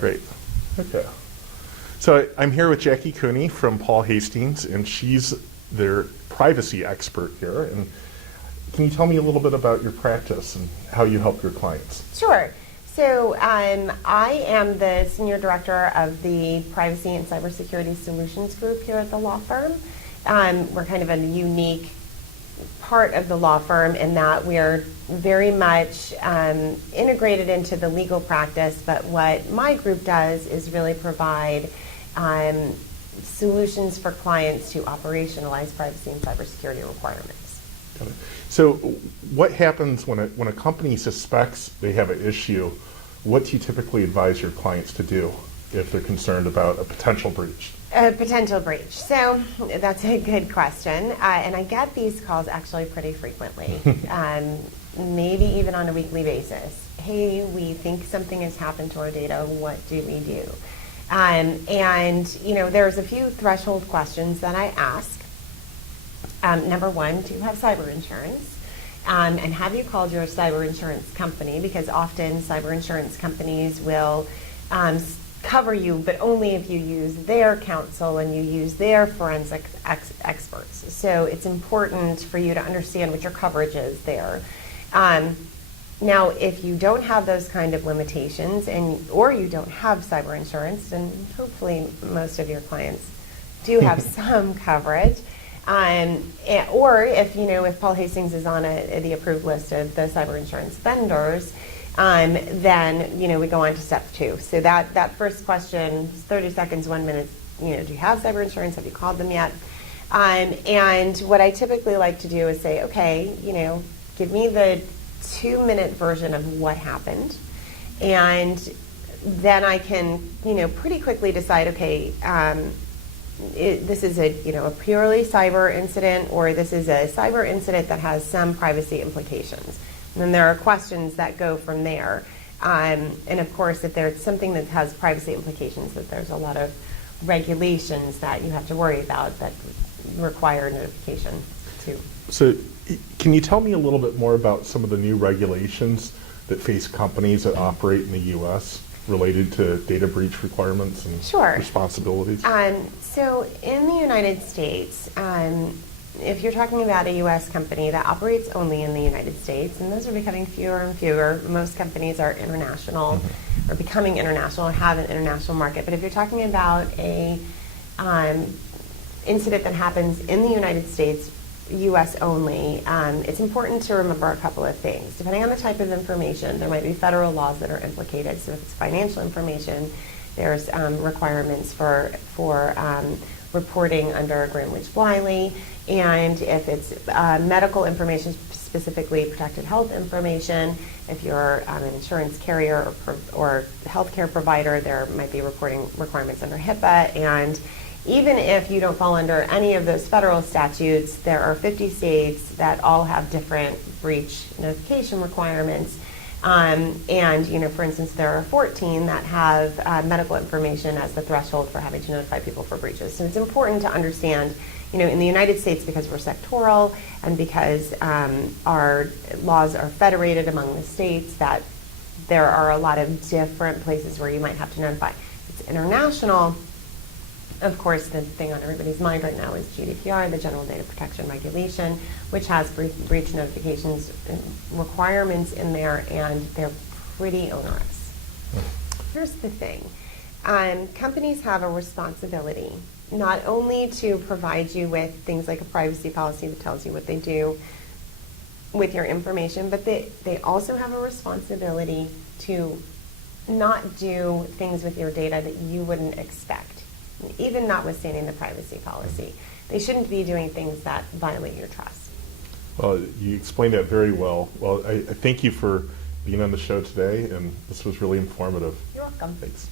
Great. Okay. So I'm here with Jackie Cooney from Paul Hastings, and she's their privacy expert here. And can you tell me a little bit about your practice and how you help your clients? Sure. So I am the Senior Director of the Privacy and Cybersecurity Solutions Group here at the law firm. We're kind of a unique part of the law firm in that we are very much integrated into the legal practice, but what my group does is really provide solutions for clients to operationalize privacy and cybersecurity requirements. Got it. So what happens when a company suspects they have an issue? What do you typically advise your clients to do if they're concerned about a potential breach? A potential breach. So that's a good question. And I get these calls actually pretty frequently, maybe even on a weekly basis. Hey, we think something has happened to our data. What do we do? And you know, there's a few threshold questions that I ask. Number one, do you have cyber insurance? And have you called your cyber insurance company? Because often cyber insurance companies will cover you, but only if you use their counsel and you use their forensic experts. So it's important for you to understand what your coverage is there. Now, if you don't have those kind of limitations or you don't have cyber insurance, and hopefully most of your clients do have some coverage, or if Paul Hastings is on the approved list of the cyber insurance vendors, then we go on to step two. So that first question, 30 seconds, 1 minute. Do you have cyber insurance? Have you called them yet? And what I typically like to do is say, okay, give me the 2-minute version of what happened, and then I can pretty quickly decide, okay, this is a purely cyber incident, or this is a cyber incident that has some privacy implications. And then there are questions that go from there. And of course, if there's something that has privacy implications, that there's a lot of regulations that you have to worry about that require notification too. So can you tell me a little bit more about some of the new regulations that face companies that operate in the U.S. related to data breach requirements and responsibilities? So in the United States, if you're talking about a U.S. company that operates only in the United States, and those are becoming fewer and fewer, most companies are international, or becoming international, or have an international market. But if you're talking about a incident that happens in the United States, U.S. only, it's important to remember a couple of things. Depending on the type of information, there might be federal laws that are implicated. So if it's financial information, there's requirements for reporting under Greenwich-Bliley, and if it's medical information, specifically protected health information, if you're an insurance carrier or healthcare provider, there might be reporting requirements under HIPAA. And even if you don't fall under any of those federal statutes, there are 50 states that all have different breach notification requirements. And for instance, there are 14 that have medical information as the threshold for having to notify people for breaches. So it's important to understand, in the United States, because we're sectoral and because our laws are federated among the states, that there are a lot of different places where you might have to notify. It's international. Of course, the thing on everybody's mind right now is GDPR, the General Data Protection Regulation, which has breach notifications requirements in there, and they're pretty onerous. Here's the thing. Companies have a responsibility not only to provide you with things like a privacy policy that tells you what they do with your information, but they also have a responsibility to not do things with your data that you wouldn't expect, even notwithstanding the privacy policy. They shouldn't be doing things that violate your trust. Well, you explained that very well. Well, I thank you for being on the show today, and this was really informative. You're welcome. Thanks.